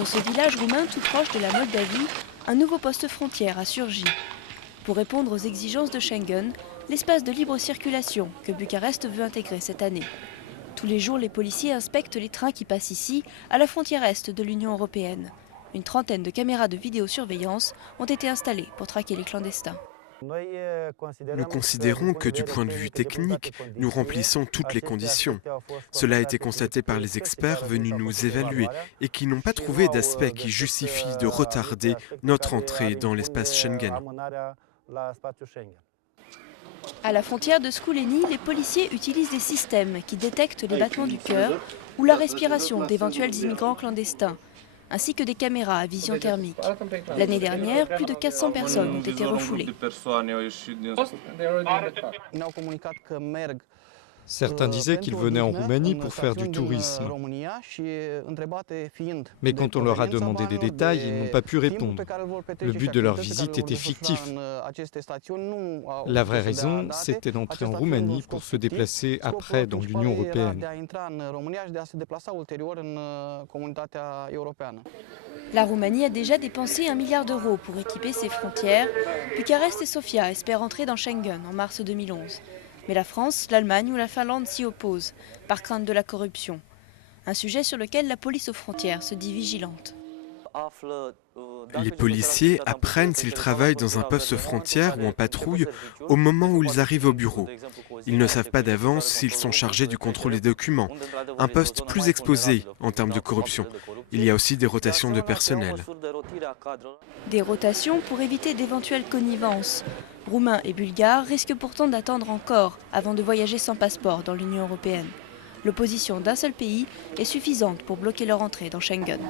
Dans ce village roumain tout proche de la Moldavie, un nouveau poste frontière a surgi. Pour répondre aux exigences de Schengen, l'espace de libre circulation que Bucarest veut intégrer cette année. Tous les jours, les policiers inspectent les trains qui passent ici, à la frontière est de l'Union européenne. Une trentaine de caméras de vidéosurveillance ont été installées pour traquer les clandestins. Nous considérons que du point de vue technique, nous remplissons toutes les conditions. Cela a été constaté par les experts venus nous évaluer et qui n'ont pas trouvé d'aspect qui justifie de retarder notre entrée dans l'espace Schengen. À la frontière de Sculeni, les policiers utilisent des systèmes qui détectent les battements du cœur ou la respiration d'éventuels immigrants clandestins, ainsi que des caméras à vision thermique. L'année dernière, plus de 400 personnes ont été refoulées. Certains disaient qu'ils venaient en Roumanie pour faire du tourisme. Mais quand on leur a demandé des détails, ils n'ont pas pu répondre. Le but de leur visite était fictif. La vraie raison, c'était d'entrer en Roumanie pour se déplacer après dans l'Union européenne. La Roumanie a déjà dépensé 1 milliard d'euros pour équiper ses frontières. Bucarest et Sofia espèrent entrer dans Schengen en mars 2011. Mais la France, l'Allemagne ou la Finlande s'y opposent, par crainte de la corruption. Un sujet sur lequel la police aux frontières se dit vigilante. Les policiers apprennent s'ils travaillent dans un poste frontière ou en patrouille au moment où ils arrivent au bureau. Ils ne savent pas d'avance s'ils sont chargés du contrôle des documents. Un poste plus exposé en termes de corruption. Il y a aussi des rotations de personnel. Des rotations pour éviter d'éventuelles connivences. Roumains et Bulgares risquent pourtant d'attendre encore avant de voyager sans passeport dans l'Union européenne. L'opposition d'un seul pays est suffisante pour bloquer leur entrée dans Schengen.